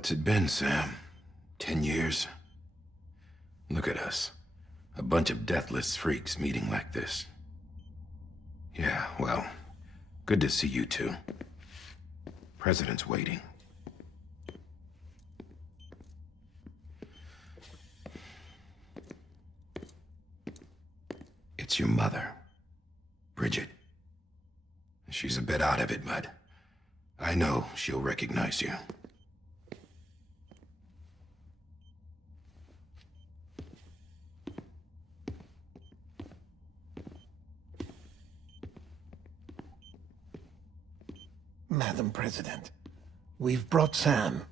What's it been, Sam? 10 years? Look at us. A bunch of deathless freaks meeting like this. Yeah, well, good to see you two. President's waiting. It's your mother, Bridget. She's a bit out of it, but I know she'll recognize you. Madam President, we've brought Sam.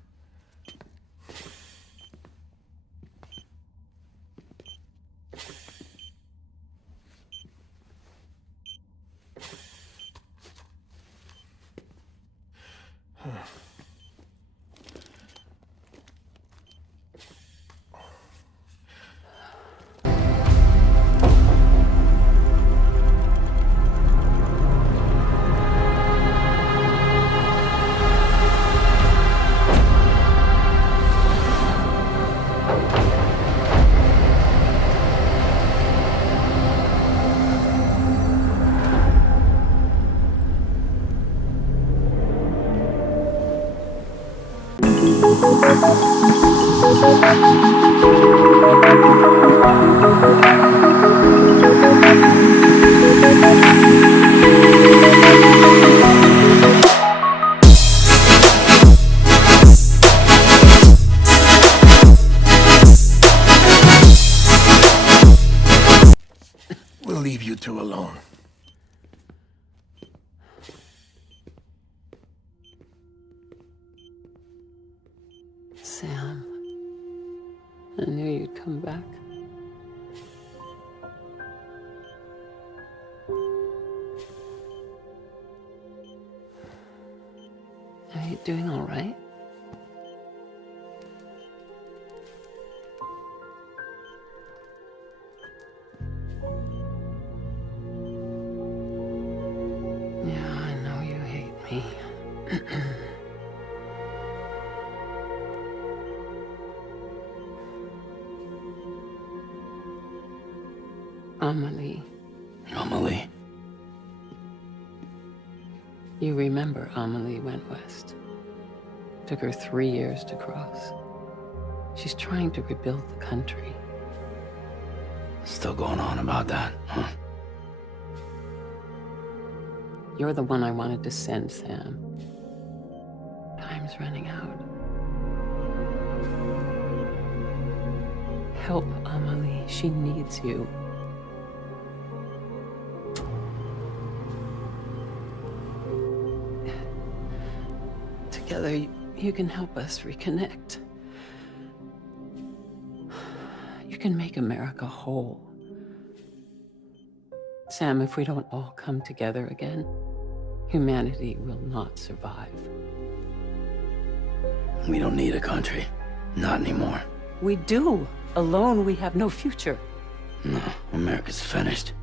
We'll leave you two alone. Sam, I knew you'd come back. Are you doing all right? Yeah, I know you hate me. Amelie. Amelie? You remember Amelie went west. Took her 3 years to cross. She's trying to rebuild the country. Still going on about that, huh? You're the one I wanted to send, Sam. Time's running out. Help Amelie. She needs you. Together, you can help us reconnect. You can make America whole. Sam, if we don't all come together again, humanity will not survive. We don't need a country. Not anymore. We do. Alone, we have no future. No, America's finished.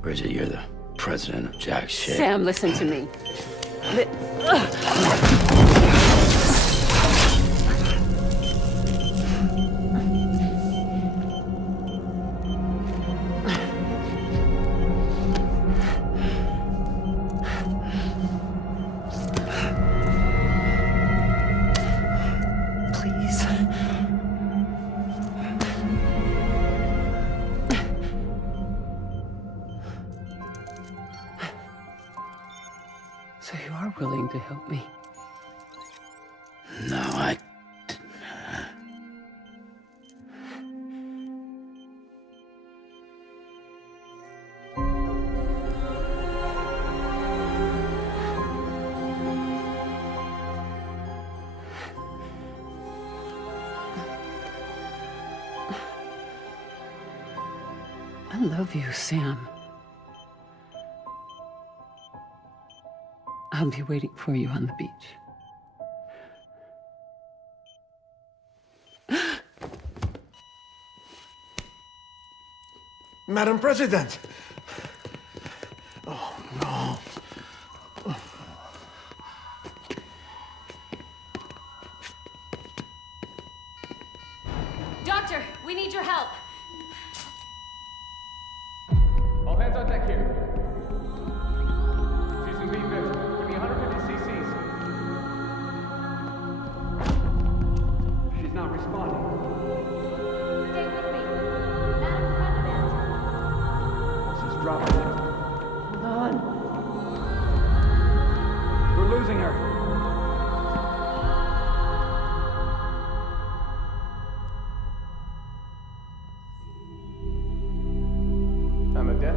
Bridget, you're the president of jack shit. Sam, listen to me. Please. So you are willing to help me? No, I love you, Sam. I'll be waiting for you on the beach. Madam President! Oh, no. losing her. I'm a death.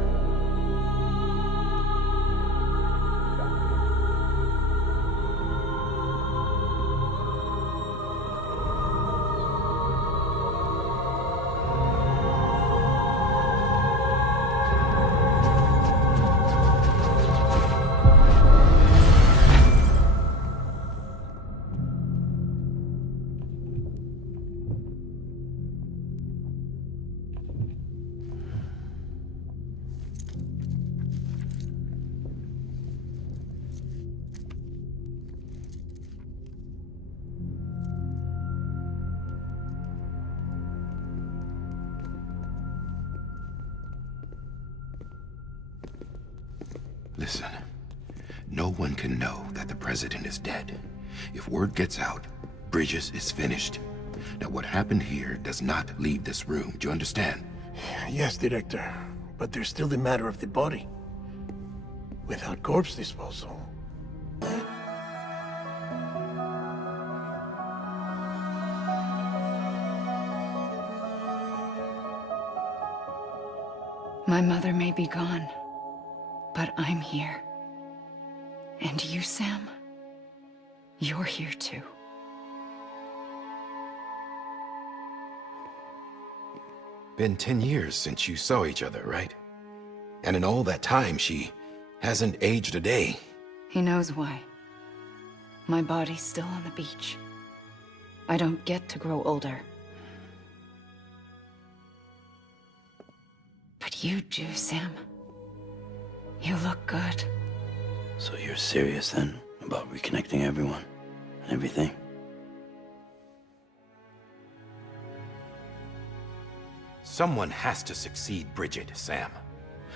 Listen, no one can know that the president is dead. If word gets out, Bridges is finished. Now, what happened here does not leave this room. Do you understand? Yes, Director. But there's still the matter of the body. Without corpse disposal. My mother may be gone, but I'm here. And you, Sam? You're here too. Been 10 years since you saw each other, right? And in all that time, she hasn't aged a day. He knows why. My body's still on the beach. I don't get to grow older. But you do, Sam. You look good. So you're serious then about reconnecting everyone and everything? Someone has to succeed Bridget, Sam.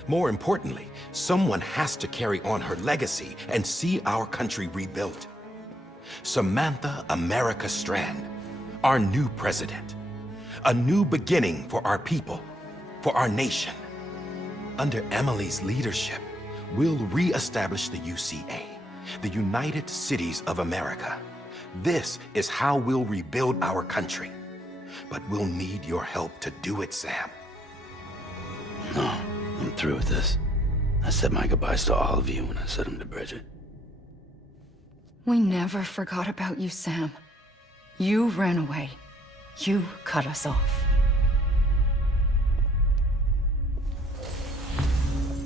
More importantly, someone has to carry on her legacy and see our country rebuilt. Samantha America Strand, our new president. A new beginning for our people, for our nation. Under Emily's leadership, we'll re-establish the UCA, the United Cities of America. This is how we'll rebuild our country. But we'll need your help to do it, Sam. No, I'm through with this. I said my goodbyes to all of you when I said them to Bridget. We never forgot about you, Sam. You ran away. You cut us off.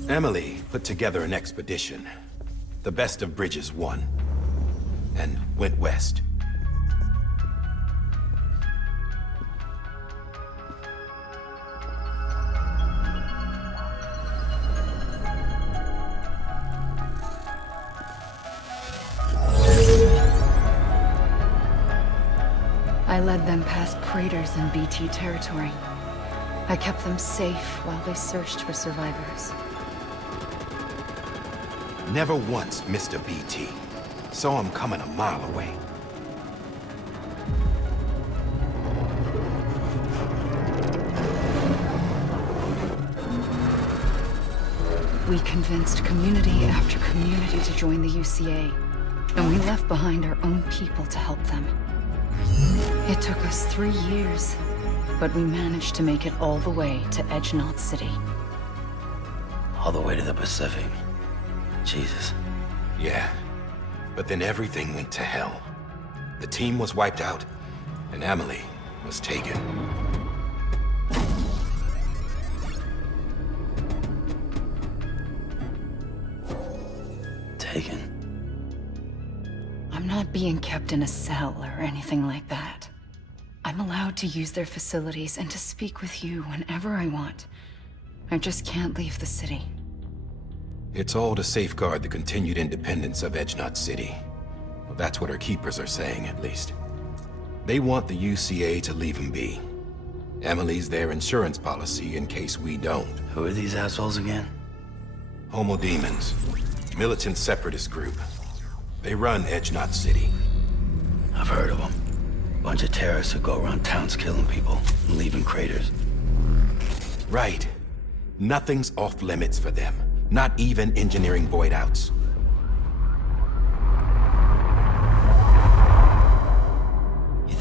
Emily put together an expedition. The best of Bridges won. And went west. I led them past craters in BT territory. I kept them safe while they searched for survivors. Never once missed a BT. Saw him coming a mile away. We convinced community after community to join the UCA, and we left behind our own people to help them. It took us 3 years, but we managed to make it all the way to Edge-Knot City. All the way to the Pacific. Jesus. Yeah, but then everything went to hell. The team was wiped out, and Emily was taken. Taken. I'm not being kept in a cell or anything like that. I'm allowed to use their facilities and to speak with you whenever I want. I just can't leave the city. It's all to safeguard the continued independence of Edge-Knot City. Well, that's what our keepers are saying, at least. They want the UCA to leave him be. Emily's their insurance policy in case we don't. Who are these assholes again? Homo Demons. Militant separatist group. They run Edge-Knot City. I've heard of them. Bunch of terrorists who go around towns killing people and leaving craters. Right. Nothing's off limits for them. Not even engineering void outs.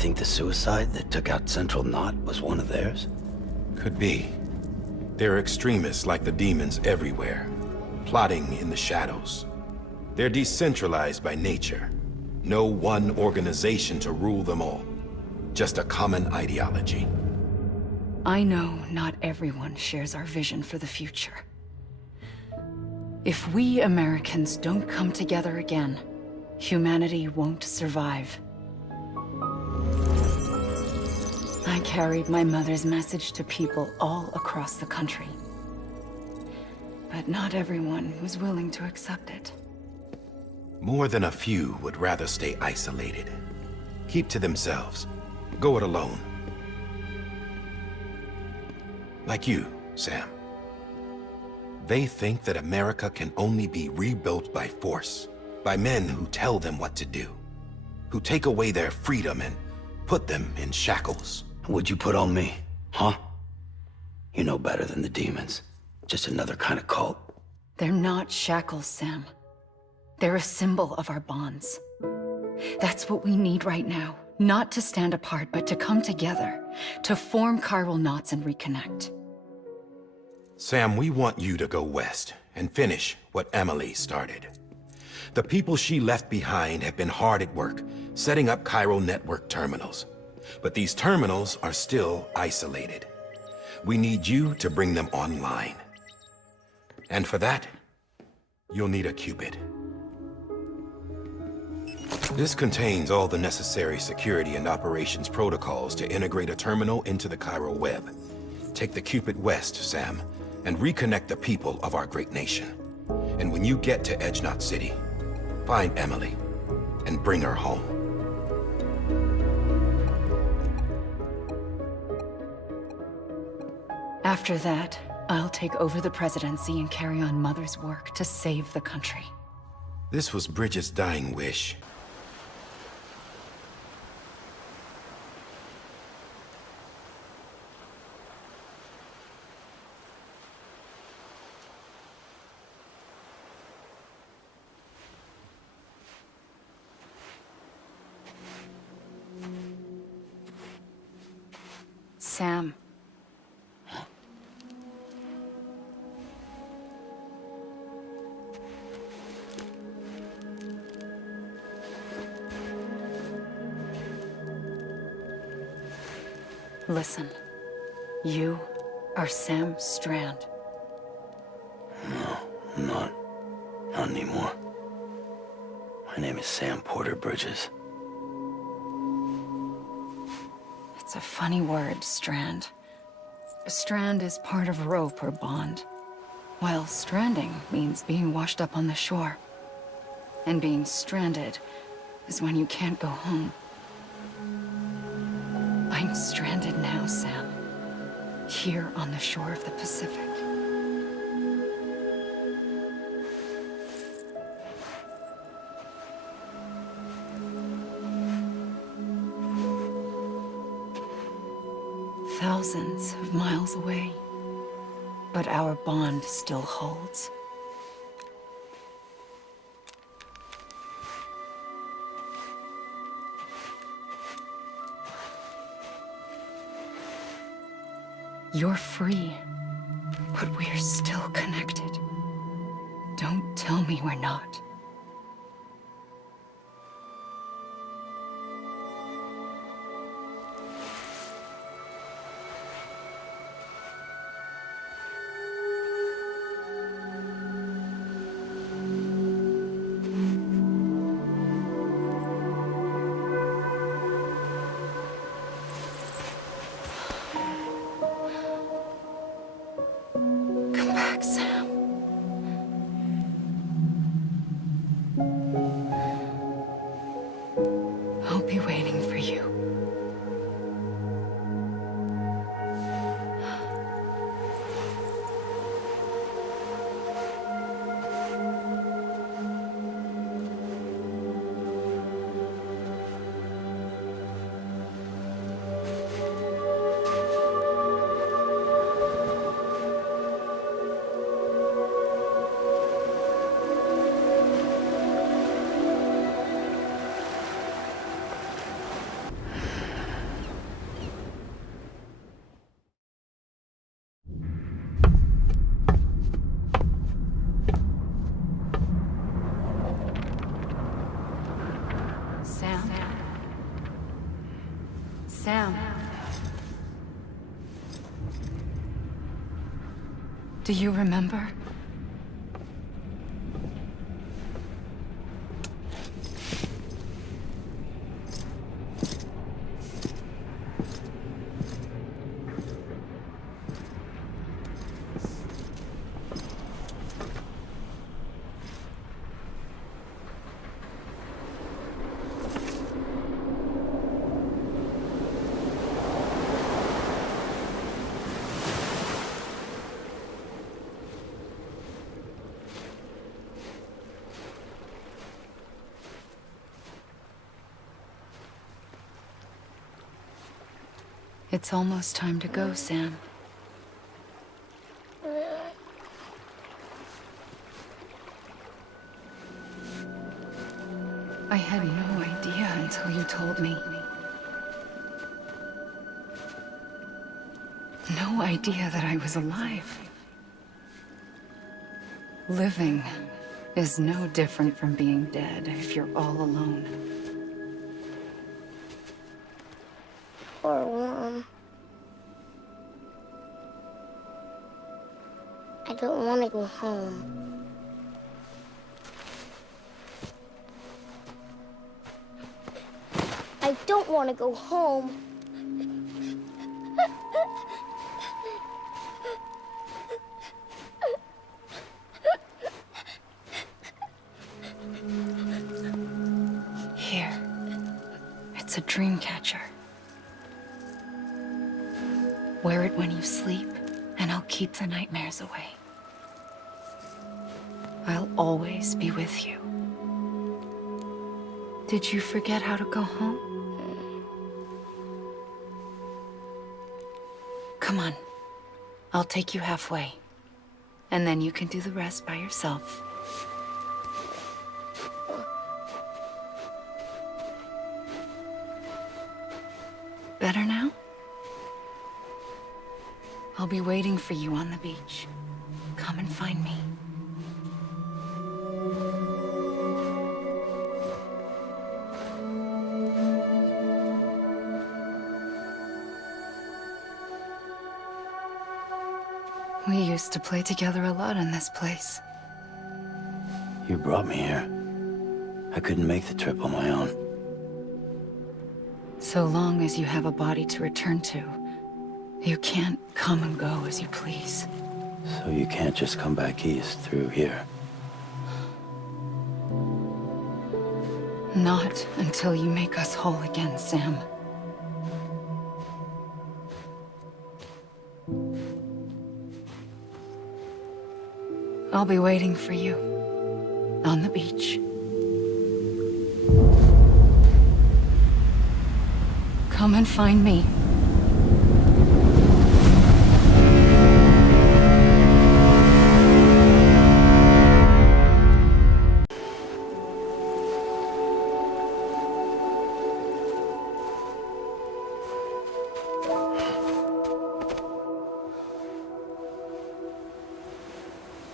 think the suicide that took out Central Knot was one of theirs? Could be. There are extremists like the demons everywhere, plotting in the shadows. They're decentralized by nature. No one organization to rule them all. Just a common ideology. I know not everyone shares our vision for the future. If we Americans don't come together again, humanity won't survive. I carried my mother's message to people all across the country. But not everyone was willing to accept it. More than a few would rather stay isolated. Keep to themselves. Go it alone. Like you, Sam. They think that America can only be rebuilt by force, by men who tell them what to do, who take away their freedom and put them in shackles. What'd you put on me, huh? You know better than the demons. Just another kind of cult. They're not shackles, Sam. They're a symbol of our bonds. That's what we need right now. Not to stand apart, but to come together, to form chiral knots and reconnect. Sam, we want you to go west and finish what Emily started. The people she left behind have been hard at work, setting up chiral network terminals. But these terminals are still isolated. We need you to bring them online. And for that, you'll need a Cupid. This contains all the necessary security and operations protocols to integrate a terminal into the chiral web. Take the Cupid west, Sam, and reconnect the people of our great nation. And when you get to Edge Knot City, find Emily and bring her home. After that, I'll take over the presidency and carry on Mother's work to save the country. This was Bridget's dying wish. Sam. Listen, you are Sam Strand. No, I'm not. Not anymore. My name is Sam Porter Bridges. It's a funny word, Strand. A strand is part of rope or bond, while stranding means being washed up on the shore. And being stranded is when you can't go home. I'm stranded now, Sam. Here on the shore of the Pacific. Thousands of miles away, but our bond still holds. You're free, but we're still connected. Don't tell me we're not. Come back, Sam. Sam. Do you remember? It's almost time to go, Sam. I had no idea until you told me. No idea that I was alive. Living is no different from being dead if you're all alone. Poor worm. I don't want to go home. I don't want to go home. Here. It's a dream catcher. Wear it when you sleep, and I'll keep the nightmares away. I'll always be with you. Did you forget how to go home? Come on. I'll take you halfway. And then you can do the rest by yourself. Better now? I'll be waiting for you on the beach. Come and find me. We used to play together a lot in this place. You brought me here. I couldn't make the trip on my own. So long as you have a body to return to, you can't come and go as you please. So you can't just come back east through here. Not until you make us whole again, Sam. I'll be waiting for you on the beach. Come and find me.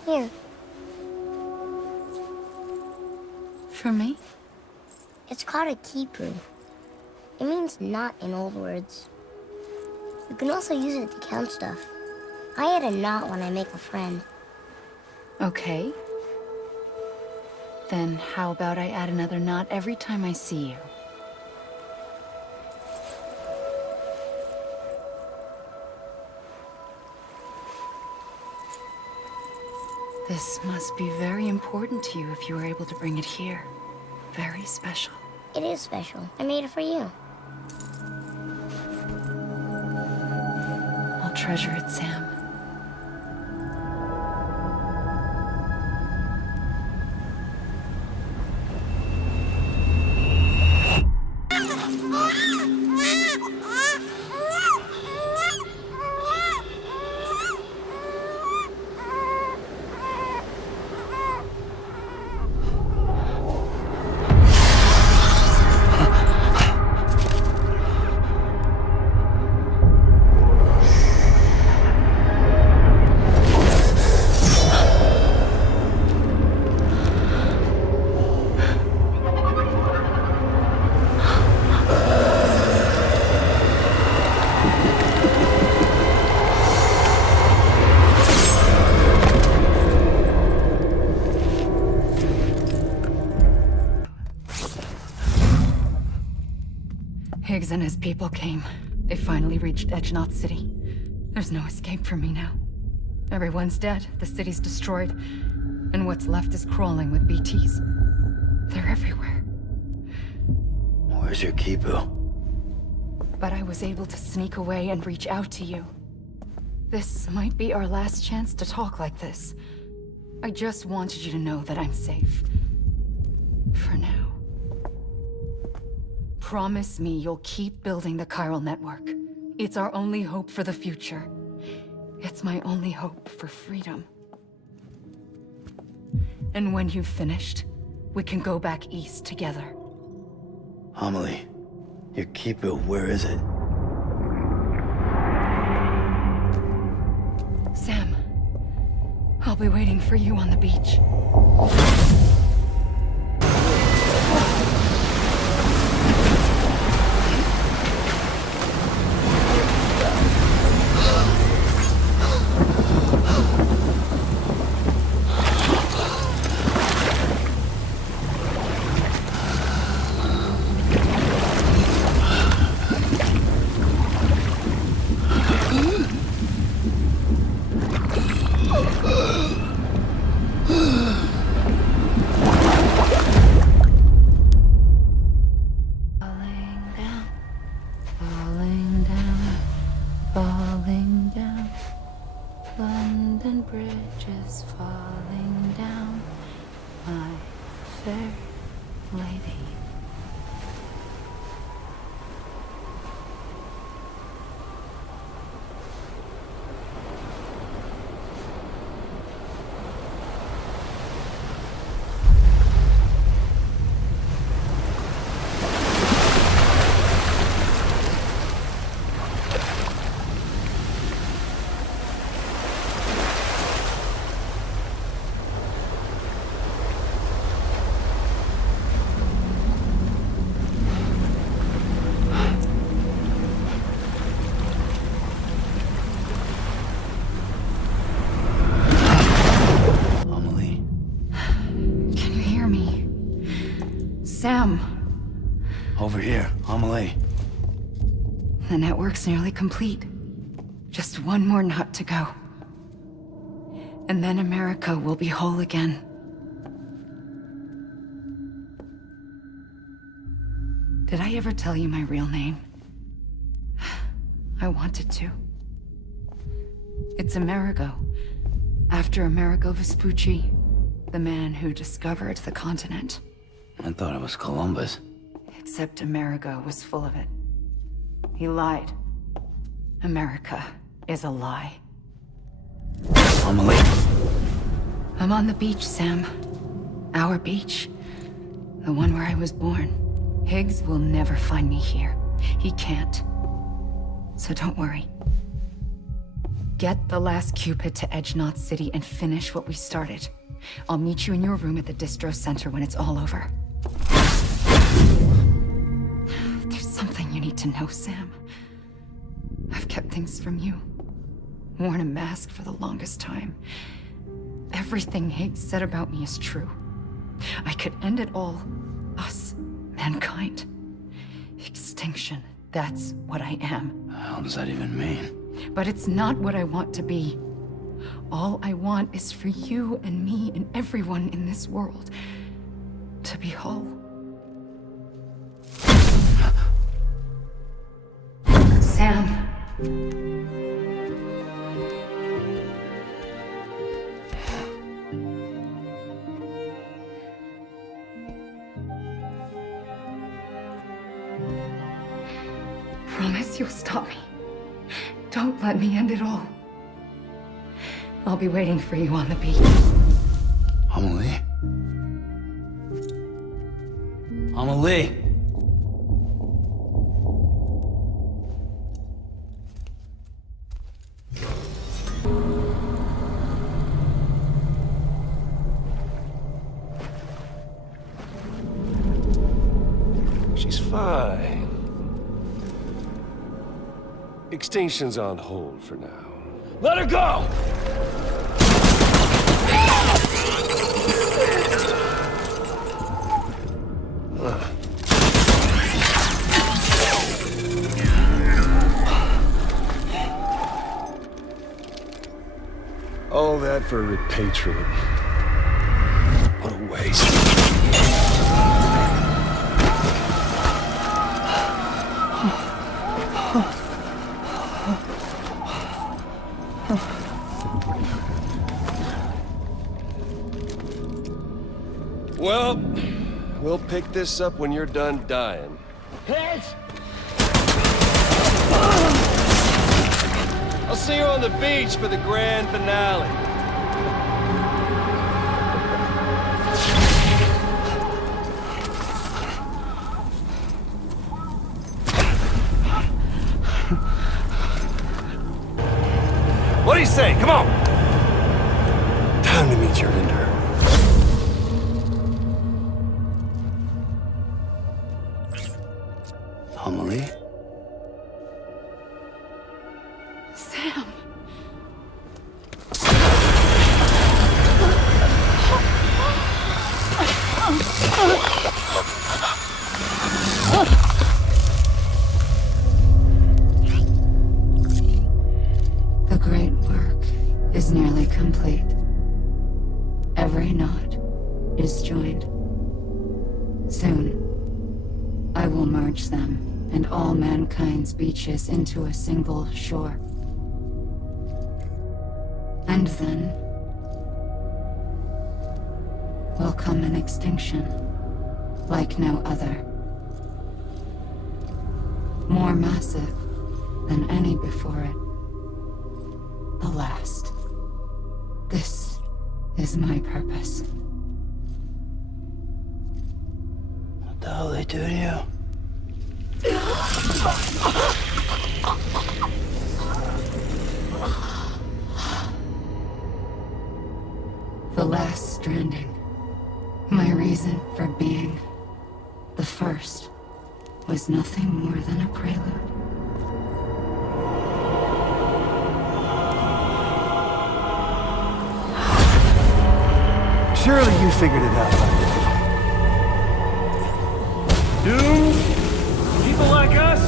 Here, For me? it's called a keeper. It means knot in old words. You can also use it to count stuff. I add a knot when I make a friend. Okay. Then how about I add another knot every time I see you? This must be very important to you if you were able to bring it here. Very special. It is special. I made it for you. I'll treasure it, Sam. Higgs and his people came. They finally reached Edgenot City. There's no escape for me now. Everyone's dead, the city's destroyed, and what's left is crawling with BTs. They're everywhere. Where's your Kipu? But I was able to sneak away and reach out to you. This might be our last chance to talk like this. I just wanted you to know that I'm safe. For now. Promise me you'll keep building the chiral network. It's our only hope for the future. It's my only hope for freedom. And when you've finished, we can go back east together. Amelie, your Kipu, where is it? Sam, I'll be waiting for you on the beach. Falling down, London Bridge is falling down, my fair lady. Sam! Over here, Amelie. The network's nearly complete. Just one more knot to go. And then America will be whole again. Did I ever tell you my real name? I wanted to. It's Amerigo. After Amerigo Vespucci, the man who discovered the continent. I thought it was Columbus. Except Amerigo was full of it. He lied. America is a lie. Amelie. I'm on the beach, Sam. Our beach. The one where I was born. Higgs will never find me here. He can't. So don't worry. Get the last Cupid to Edgenot City and finish what we started. I'll meet you in your room at the distro center when it's all over. There's something you need to know, Sam. I've kept things from you. Worn a mask for the longest time. Everything Higgs said about me is true. I could end it all. Us. Mankind. Extinction. That's what I am. How does that even mean? But it's not what I want to be. All I want is for you and me and everyone in this world to be whole. Sam. Promise you'll stop me. Don't let me end it all. I'll be waiting for you on the beach. Amelie? Amelie! She's fine. Extinction's on hold for now. Let her go! that for a repatriate. What a waste. Well, we'll pick this up when you're done dying. I'll see you on the beach for the grand finale. What do you say? Come on! Time to meet your ender. Amelie? Sam. The great work is nearly complete. Every knot is joined. Soon, I will merge them and all mankind's beaches into a single shore. And then will come an extinction like no other. More massive than any before it. The last. This is my purpose. What the hell they do to you? The last stranding. My reason for being. The first was nothing more than a prelude. Surely you figured it out by now. Dooms? People like us?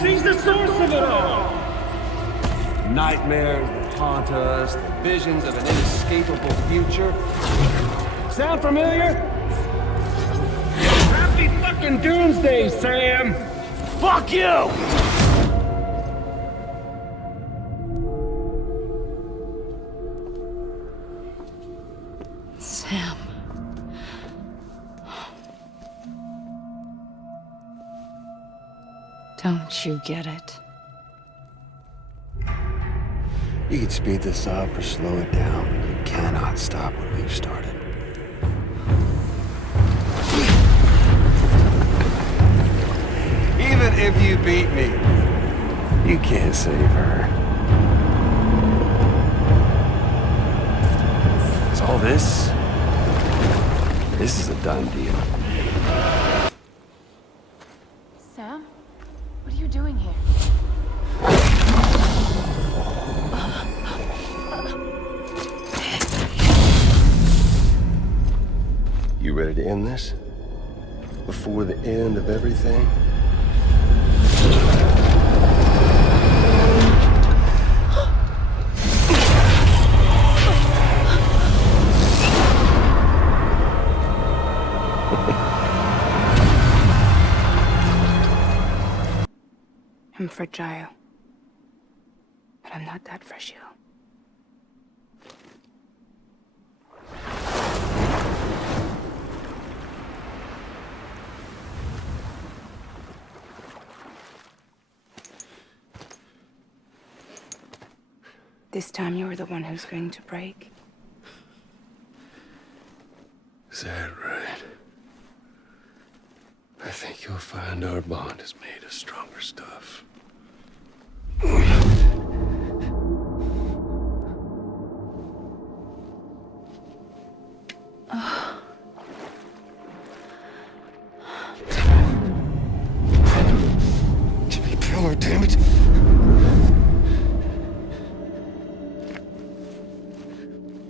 She's the source of it all! Nightmares that haunt us, the visions of an inescapable future. Sound familiar? Happy fucking doomsday, Sam! Fuck you! Sam. Don't you get it? You can speed this up or slow it down, but you cannot stop what we've started. Even if you beat me, you can't save her. So all this is a done deal. Sam? What are you doing here? You ready to end this? Before the end of everything? I'm fragile. But I'm not that fragile. This time you're the one who's going to break. Is that right? I think you'll find our bond is made of stronger stuff. Jimmy Pillar, damn it!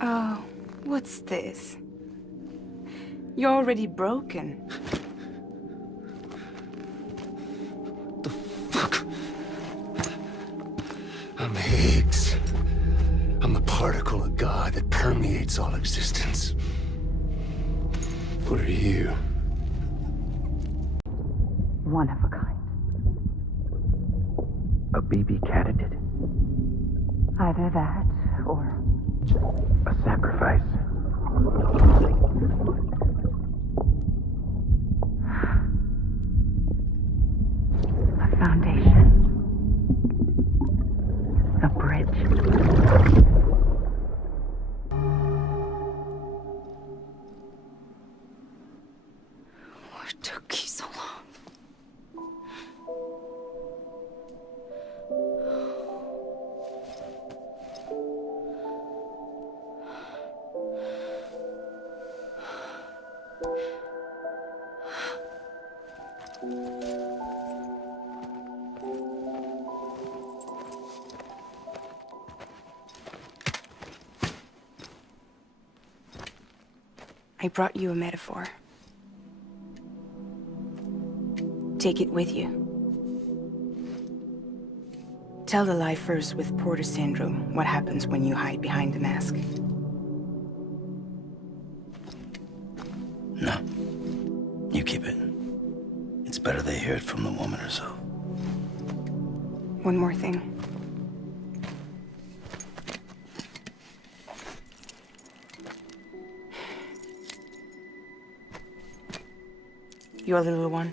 Oh, what's this? You're already broken. I'm Higgs. I'm a part miracle of God that permeates all existence. What are you? One of a kind. A baby candidate? Either that, or A sacrifice? a foundation. A bridge. What took you so long? I brought you a metaphor. Take it with you. Tell the lie first with Porter syndrome, what happens when you hide behind the mask. No. You keep it. It's better they hear it from the woman herself. One more thing. Your little one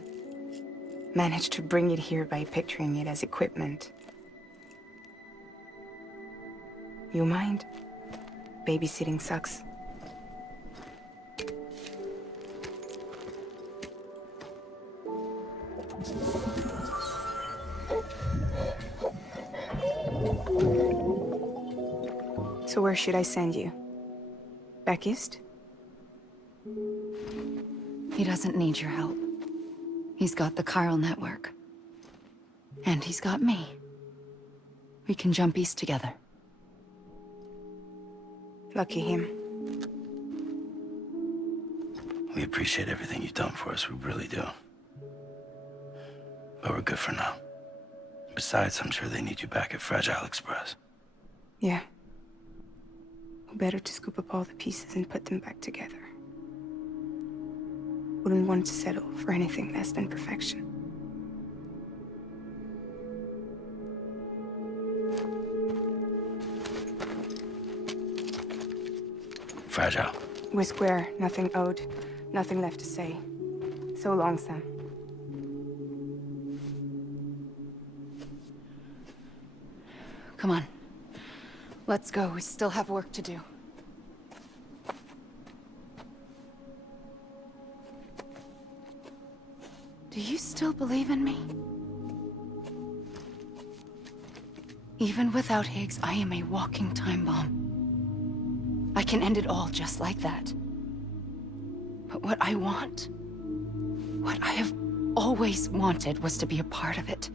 managed to bring it here by picturing it as equipment. You mind? Babysitting sucks. So where should I send you? Back east? He doesn't need your help. He's got the chiral network. And he's got me. We can jump east together. Lucky him. We appreciate everything you've done for us, we really do. But we're good for now. Besides, I'm sure they need you back at Fragile Express. Yeah. Better to scoop up all the pieces and put them back together. Wouldn't want to settle for anything less than perfection. Fragile. We're square, nothing owed, nothing left to say. So long, Sam. Come on. Let's go. We still have work to do. Do you still believe in me? Even without Higgs, I am a walking time bomb. I can end it all just like that. But what I want, what I have always wanted, was to be a part of it.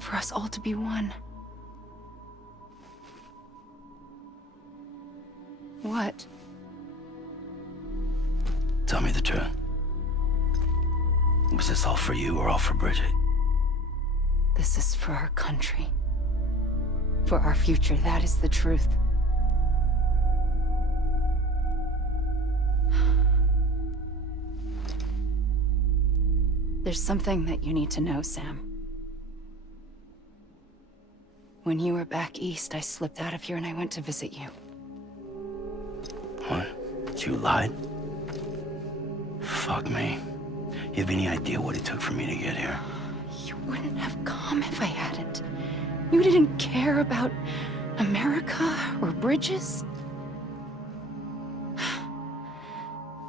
For us all to be one. What? Tell me the truth. Was this all for you or all for Bridget? This is for our country. For our future, that is the truth. There's something that you need to know, Sam. When you were back east, I slipped out of here and I went to visit you. What? You lied? Fuck me. You have any idea what it took for me to get here? You wouldn't have come if I hadn't. You didn't care about America or bridges.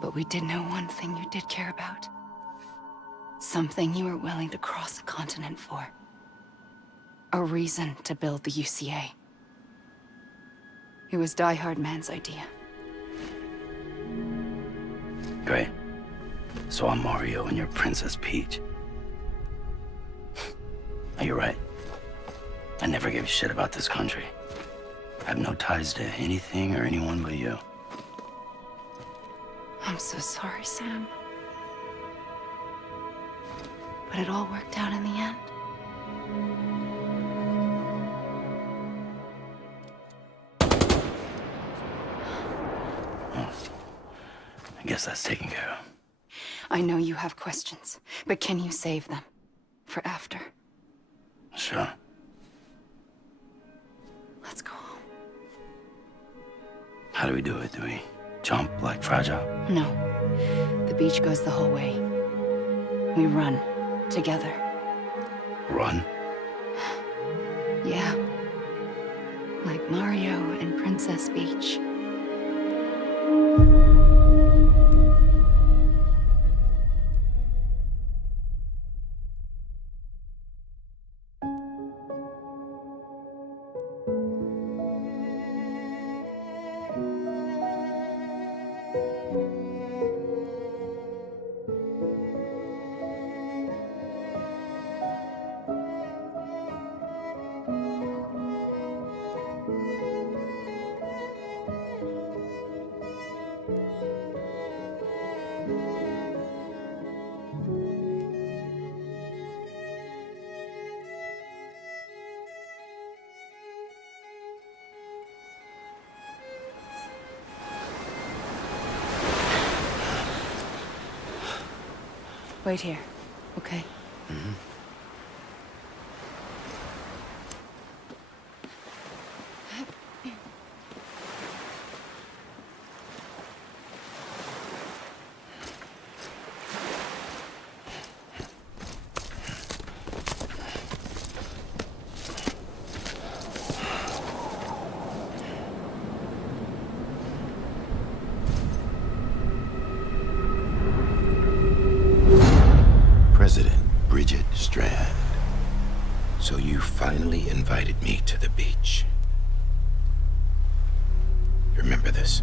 But we did know one thing you did care about. Something you were willing to cross a continent for. A reason to build the UCA. It was Die Hard Man's idea. Great. So I'm Mario and you're Princess Peach. You're right. I never gave a shit about this country. I have no ties to anything or anyone but you. I'm so sorry, Sam. But it all worked out in the end. I guess that's taken care of. I know you have questions, but can you save them? For after? Sure. Let's go home. How do we do it? Do we jump like Fragile? No. The beach goes the whole way. We run. Together. Run? Yeah. Like Mario and Princess Peach. Wait here, okay? Mm-hmm. President Bridget Strand. So you finally invited me to the beach. Remember this?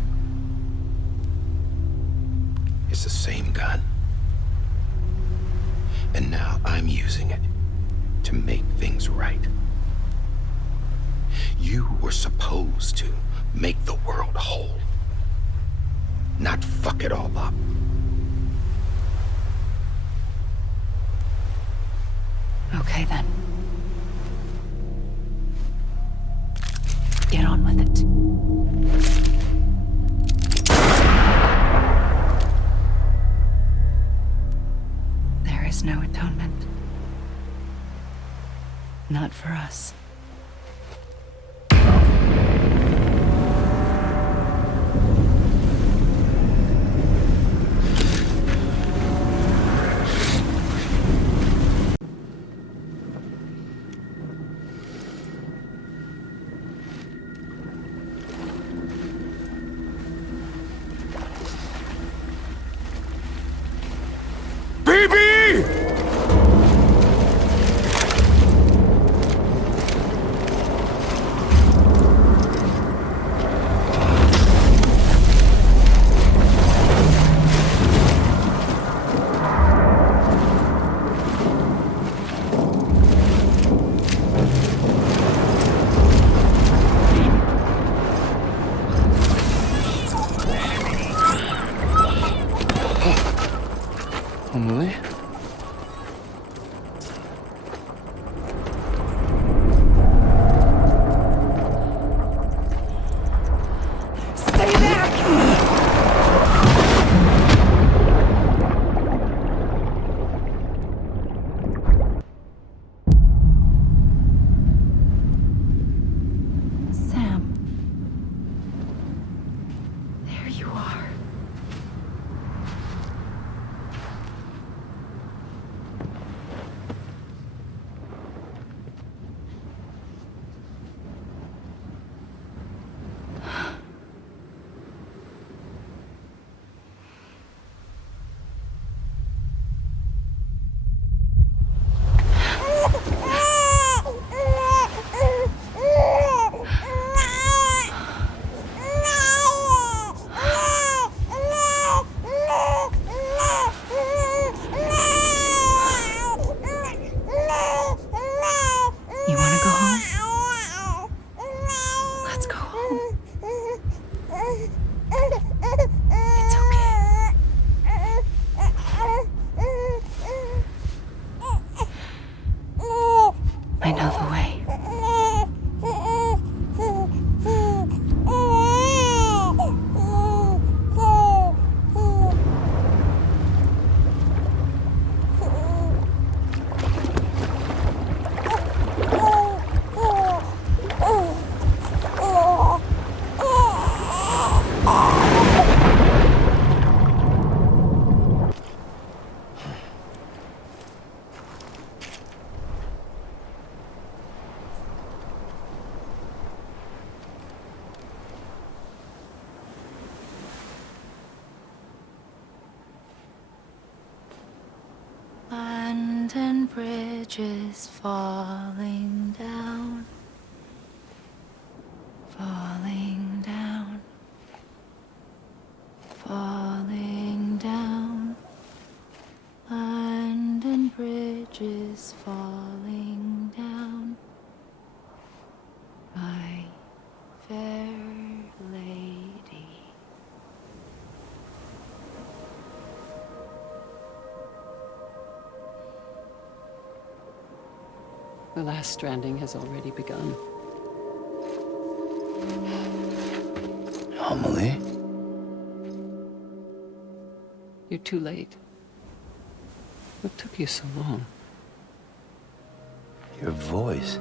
It's the same gun. And now I'm using it to make things right. You were supposed to make the world whole, not fuck it all up. Okay then. Get on with it. There is no atonement. Not for us. Emily? Stay back! Sam. There you are. bridges falling down, falling down, falling down. London Bridge is falling down, my fair lady. The last stranding has already begun. Amelie? You're too late. What took you so long? Your voice.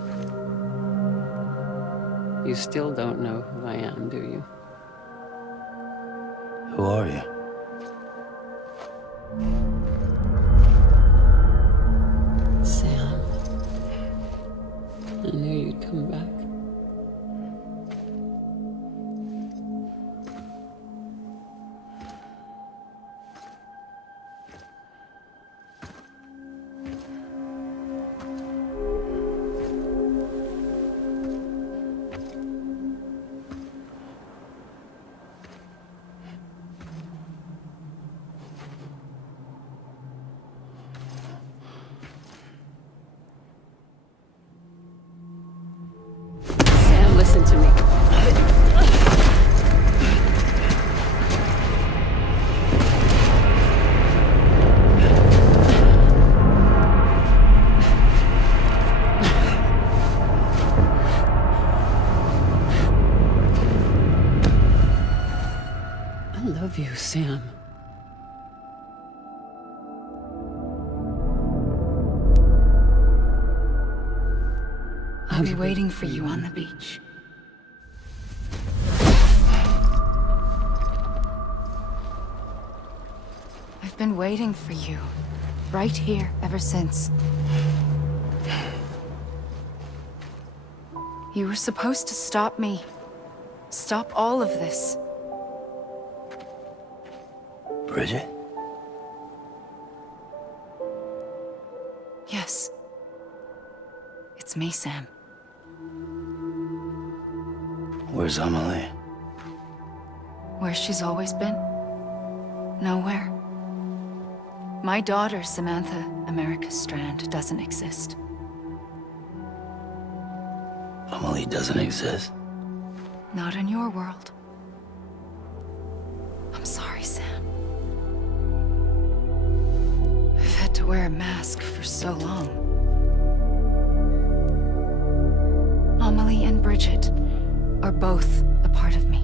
You still don't know who I am, do you? Who are you? Sam. I knew you'd come back. Sam, listen to me. I love you, Sam. I'll be waiting for you on the beach. I've been waiting for you, right here, ever since. You were supposed to stop me. Stop all of this. Bridget? Yes. It's me, Sam. Where's Amelie? Where she's always been? Nowhere. My daughter, Samantha America Strand, doesn't exist. Amelie doesn't exist? Not in your world. I'm sorry, Sam. I've had to wear a mask for so long. Amelie and Bridget are both a part of me.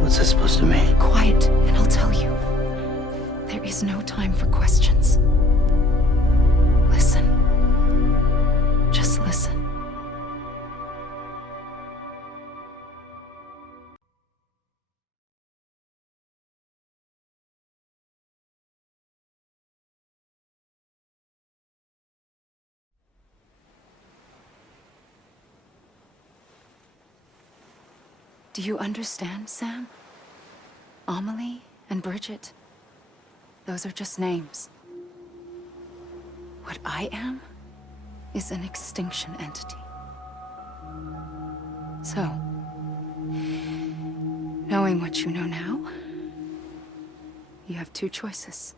What's that supposed to mean? Quiet, and I'll tell you. There is no time for questions. Listen. Just listen. Do you understand, Sam? Amelie and Bridget, those are just names. What I am is an extinction entity. So, knowing what you know now, you have two choices.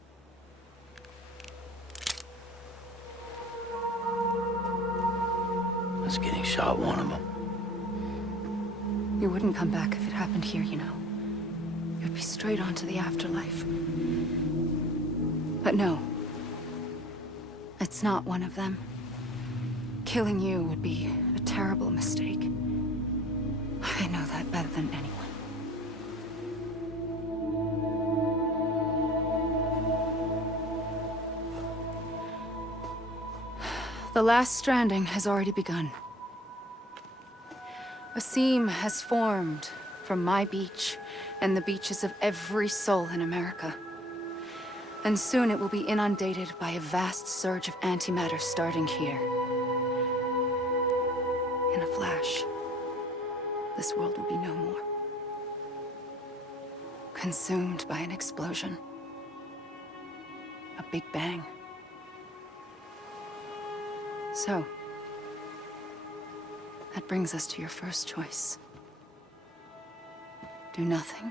Was getting shot one of them. You wouldn't come back if it happened here, you know. You'd be straight on to the afterlife. But no. It's not one of them. Killing you would be a terrible mistake. I know that better than anyone. The last stranding has already begun. A seam has formed from my beach and the beaches of every soul in America. And soon it will be inundated by a vast surge of antimatter starting here. In a flash, this world will be no more. Consumed by an explosion. A big bang. So, that brings us to your first choice. Do nothing.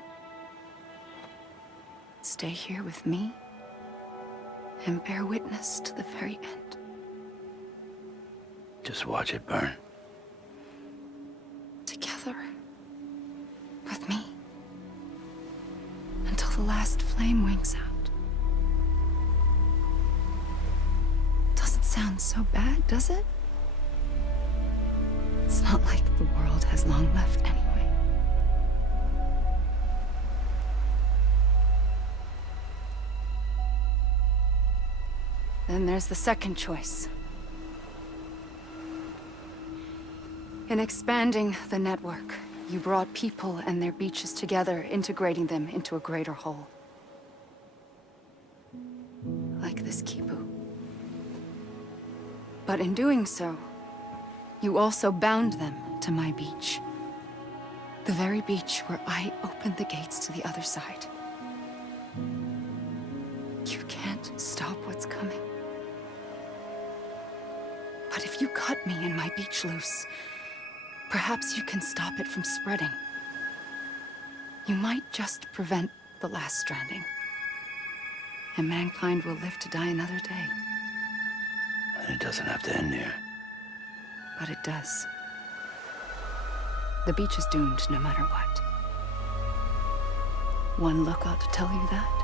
Stay here with me and bear witness to the very end. Just watch it burn. Together. With me. Until the last flame winks out. Doesn't sound so bad, does it? It's not like the world has long left anyway. Then there's the second choice. In expanding the network, you brought people and their beaches together, integrating them into a greater whole. Like this Kipu. But in doing so, you also bound them to my beach. The very beach where I opened the gates to the other side. You can't stop what's coming. But if you cut me and my beach loose, perhaps you can stop it from spreading. You might just prevent the last stranding. And mankind will live to die another day. And it doesn't have to end here. But it does. The beach is doomed no matter what. One look ought to tell you that.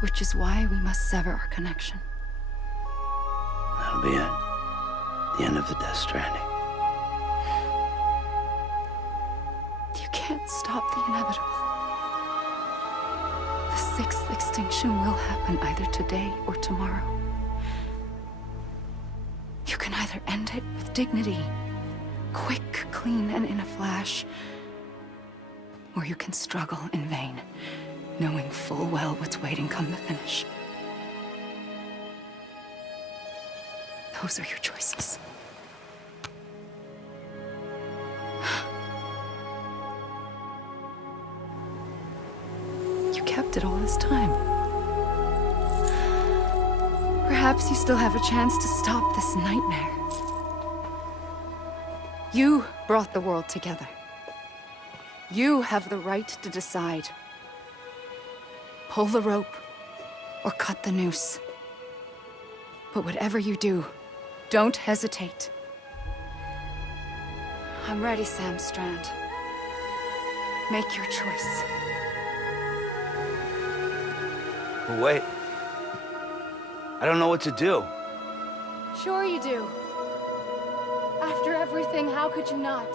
Which is why we must sever our connection. That'll be it. The end of the Death Stranding. You can't stop the inevitable. The sixth extinction will happen either today or tomorrow. You can either end it with dignity, quick, clean, and in a flash, or you can struggle in vain, knowing full well what's waiting come the finish. Those are your choices. You kept it all this time. Perhaps you still have a chance to stop this nightmare. You brought the world together. You have the right to decide. Pull the rope or cut the noose. But whatever you do, don't hesitate. I'm ready, Sam Strand. Make your choice. But wait. I don't know what to do. Sure you do. After everything, how could you not?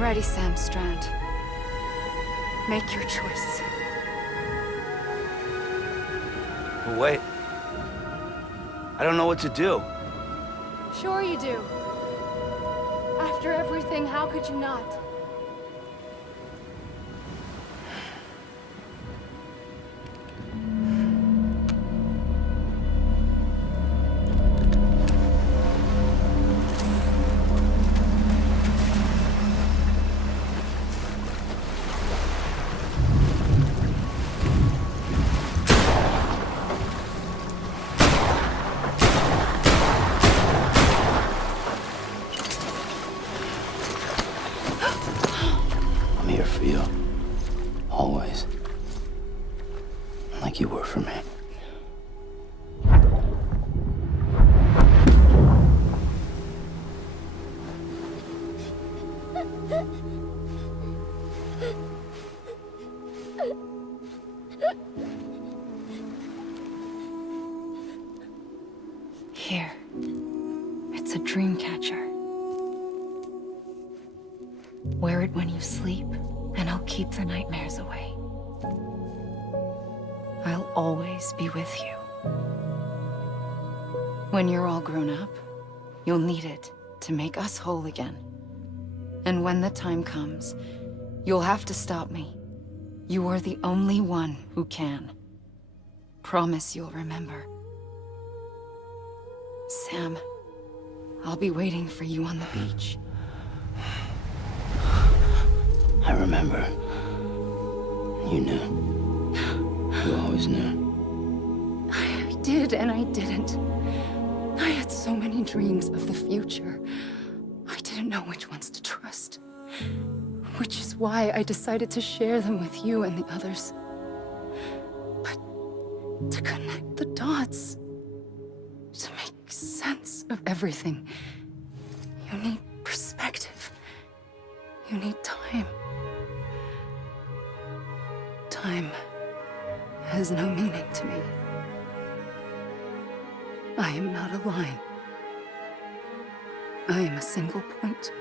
I'm ready, Sam Strand. Make your choice. But wait. I don't know what to do. Sure you do. After everything, how could you not? I'm here for you. Always. Like you were for me. Here. It's a dream catcher. Wear it when you sleep, and I'll keep the nightmares away. I'll always be with you. When you're all grown up, you'll need it to make us whole again. And when the time comes, you'll have to stop me. You are the only one who can. Promise you'll remember. Sam, I'll be waiting for you on the beach. I remember. You knew. You always knew. I did and I didn't. I had so many dreams of the future. I didn't know which ones to trust. Which is why I decided to share them with you and the others. But to connect the dots, to make sense of everything, you need perspective. You need time. Time has no meaning to me. I am not a line. I am a single point.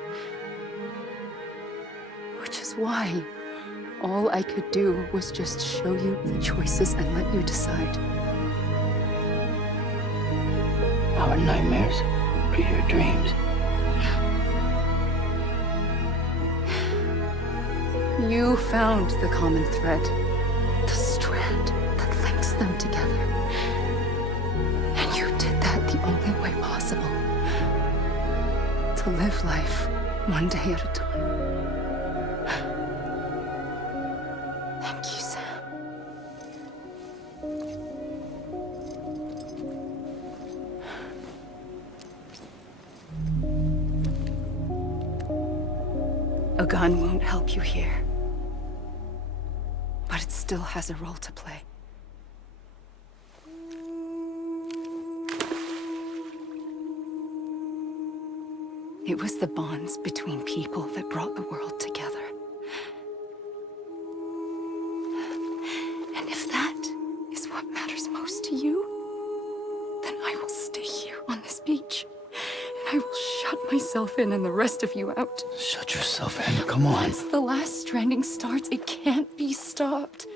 Which is why all I could do was just show you the choices and let you decide. Our nightmares are your dreams. You found the common thread, the strand that links them together. And you did that the only way possible. To live life one day at a time. Thank you, Sam. A gun won't help you here. But it still has a role to play. It was the bonds between people that brought the world together. And if that is what matters most to you, then I will stay here on this beach. And I will shut myself in and the rest of you out. Shut yourself in. Come on. Once the last stranding starts, it can't be stopped.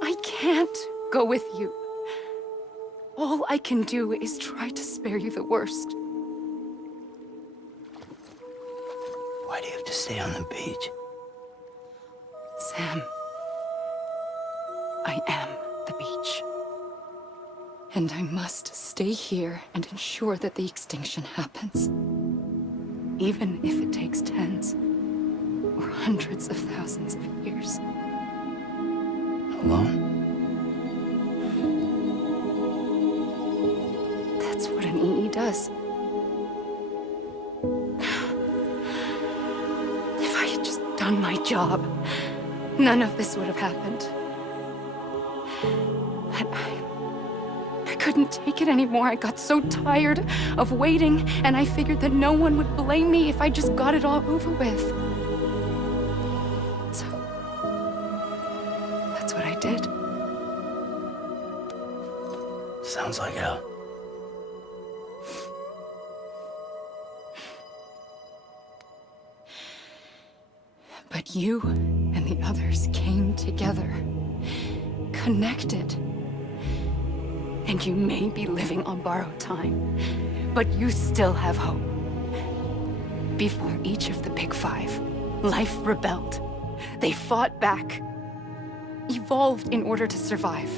I can't go with you. All I can do is try to spare you the worst. Why do you have to stay on the beach? Sam, I am the beach. And I must stay here and ensure that the extinction happens. Even if it takes tens or hundreds of thousands of years. Alone? That's what an EE does. If I had just done my job, none of this would have happened. But I couldn't take it anymore. I got so tired of waiting, and I figured that no one would blame me if I just got it all over with. So, that's what I did. Sounds like hell. But you and the others came together, connected. And you may be living on borrowed time, but you still have hope. Before each of the Big Five, life rebelled. They fought back, evolved in order to survive.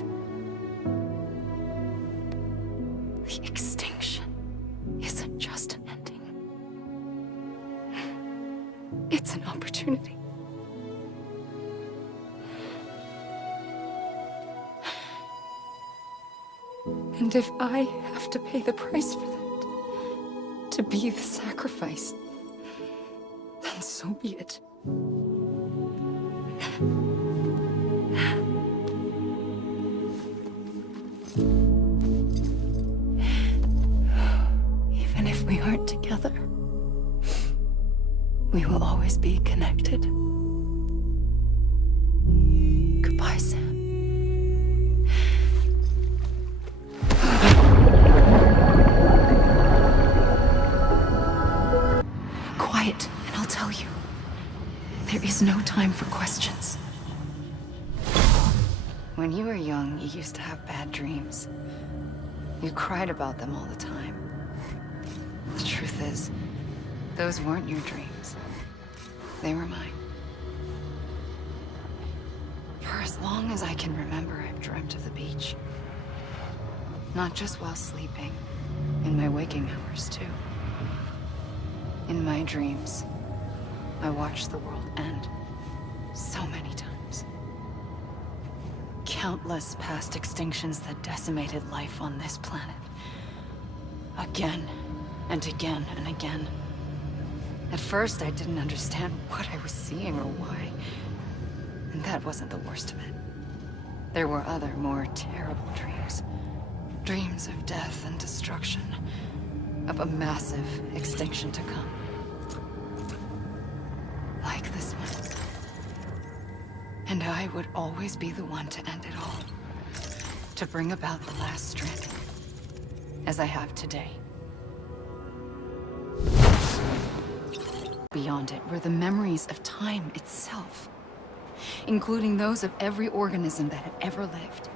The extinction isn't just an ending. It's an opportunity. And if I have to pay the price for that, to be the sacrifice, then so be it. Even if we aren't together, we will always be connected. Goodbye, Sam. Quiet, and I'll tell you. There is no time for questions. When you were young, you used to have bad dreams. You cried about them all the time. The truth is, those weren't your dreams. They were mine. For as long as I can remember, I've dreamt of the beach. Not just while sleeping, in my waking hours, too. In my dreams, I watched the world end so many times. Countless past extinctions that decimated life on this planet. Again, and again, and again. At first, I didn't understand what I was seeing or why. And that wasn't the worst of it. There were other, more terrible dreams. Dreams of death and destruction. Of a massive extinction to come. Like this one. And I would always be the one to end it all. To bring about the last Stranding. As I have today. Beyond it were the memories of time itself. Including those of every organism that had ever lived.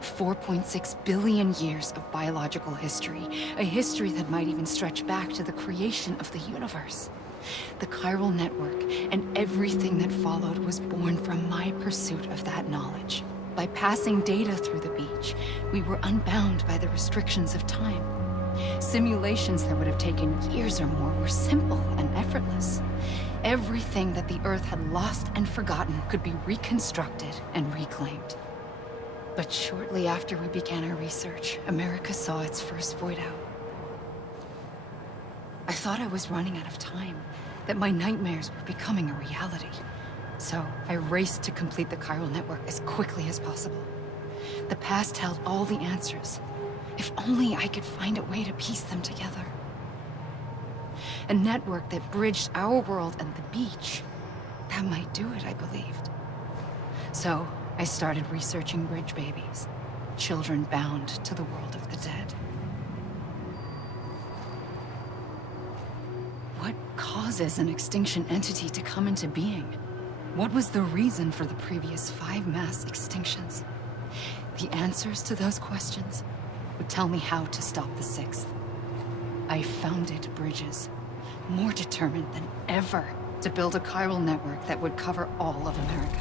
4.6 billion years of biological history. A history that might even stretch back to the creation of the universe. The chiral network and everything that followed was born from my pursuit of that knowledge. By passing data through the beach, we were unbound by the restrictions of time. Simulations that would have taken years or more were simple and effortless. Everything that the Earth had lost and forgotten could be reconstructed and reclaimed. But shortly after we began our research, America saw its first void out. I thought I was running out of time, that my nightmares were becoming a reality. So I raced to complete the chiral network as quickly as possible. The past held all the answers. If only I could find a way to piece them together. A network that bridged our world and the beach. That might do it, I believed. So I started researching bridge babies. Children bound to the world of the dead. What causes an extinction entity to come into being? What was the reason for the previous 5 mass extinctions? The answers to those questions would tell me how to stop the 6th. I founded bridges, more determined than ever to build a chiral network that would cover all of America.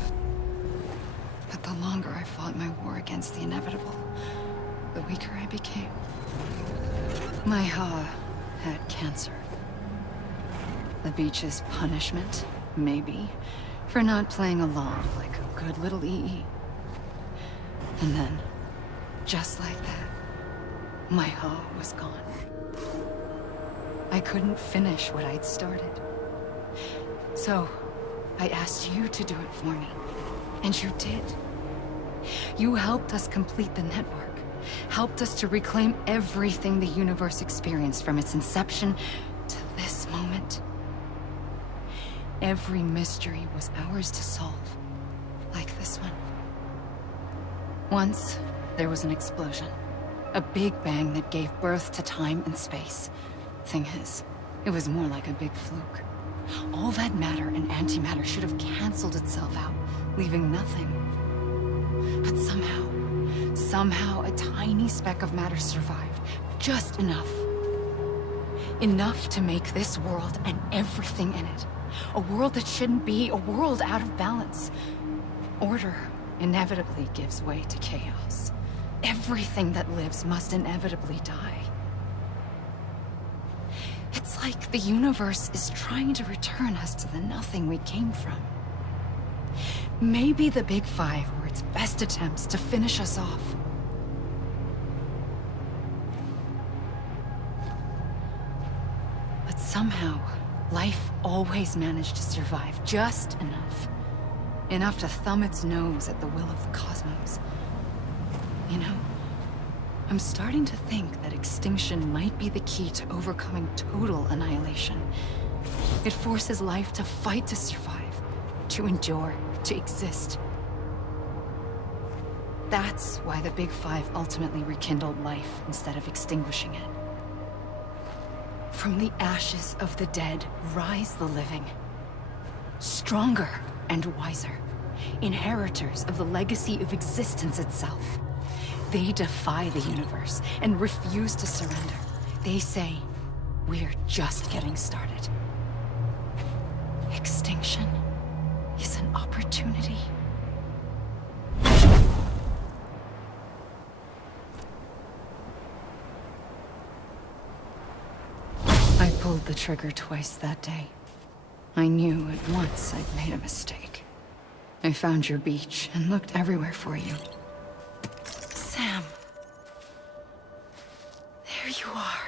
But the longer I fought my war against the inevitable, the weaker I became. My Ha had cancer. The beach's punishment, maybe, for not playing along like a good little EE. And then, just like that, my Ha was gone. I couldn't finish what I'd started. So, I asked you to do it for me. And you did. You helped us complete the network. Helped us to reclaim everything the universe experienced from its inception to this moment. Every mystery was ours to solve. Like this one. Once, there was an explosion. A big bang that gave birth to time and space. Thing is, it was more like a big fluke. All that matter and antimatter should have canceled itself out, leaving nothing. But somehow a tiny speck of matter survived. Just enough. Enough to make this world and everything in it. A world that shouldn't be, a world out of balance. Order inevitably gives way to chaos. Everything that lives must inevitably die. It's like the universe is trying to return us to the nothing we came from. Maybe the Big Five were its best attempts to finish us off. But somehow, life always managed to survive just enough. Enough to thumb its nose at the will of the cosmos. You know, I'm starting to think that extinction might be the key to overcoming total annihilation. It forces life to fight to survive, to endure, to exist. That's why the Big Five ultimately rekindled life instead of extinguishing it. From the ashes of the dead rise the living. Stronger and wiser. Inheritors of the legacy of existence itself. They defy the universe and refuse to surrender. They say, we're just getting started. Extinction is an opportunity. I pulled the trigger twice that day. I knew at once I'd made a mistake. I found your beach and looked everywhere for you. Sam. There you are.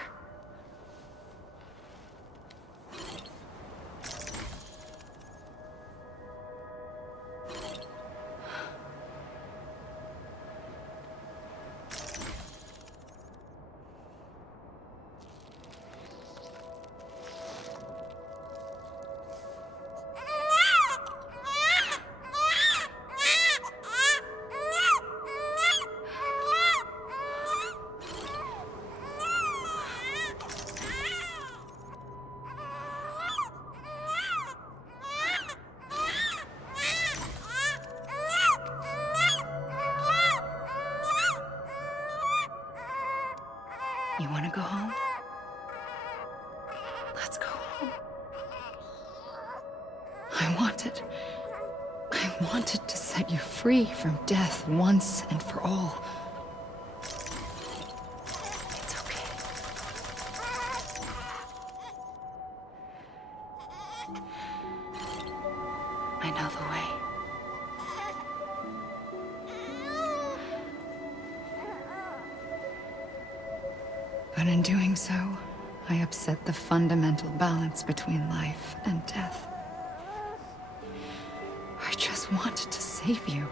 You want to go home? Let's go home. I wanted to set you free from death once and for all. It's okay. I know the way. But in doing so, I upset the fundamental balance between life and death. I just wanted to save you.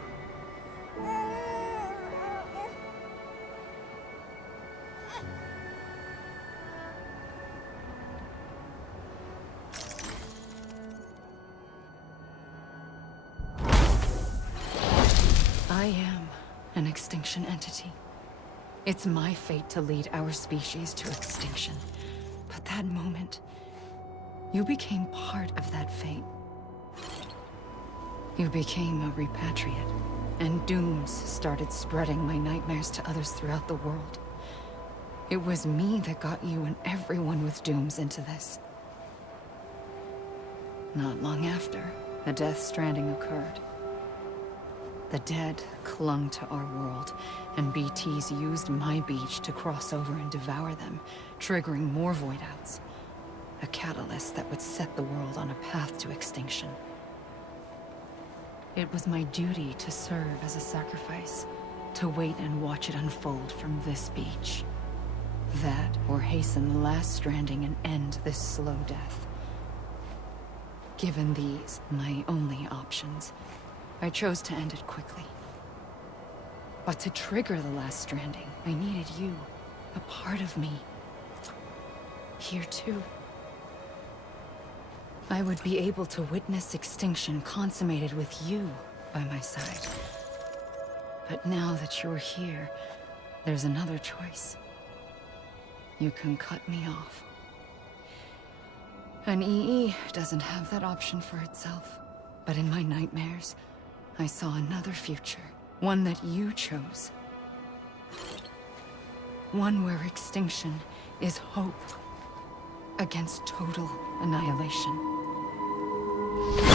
I am an extinction entity. It's my fate to lead our species to extinction. But that moment, you became part of that fate. You became a repatriate, and dooms started spreading my nightmares to others throughout the world. It was me that got you and everyone with dooms into this. Not long after, a death stranding occurred. The dead clung to our world, and BTs used my beach to cross over and devour them, triggering more void outs. A catalyst that would set the world on a path to extinction. It was my duty to serve as a sacrifice, to wait and watch it unfold from this beach. That, or hasten the last stranding and end this slow death. Given these, my only options, I chose to end it quickly. But to trigger the last stranding, I needed you, a part of me. Here too. I would be able to witness extinction consummated with you by my side. But now that you're here, there's another choice. You can cut me off. An EE doesn't have that option for itself. But in my nightmares, I saw another future. One that you chose. One where extinction is hope against total annihilation.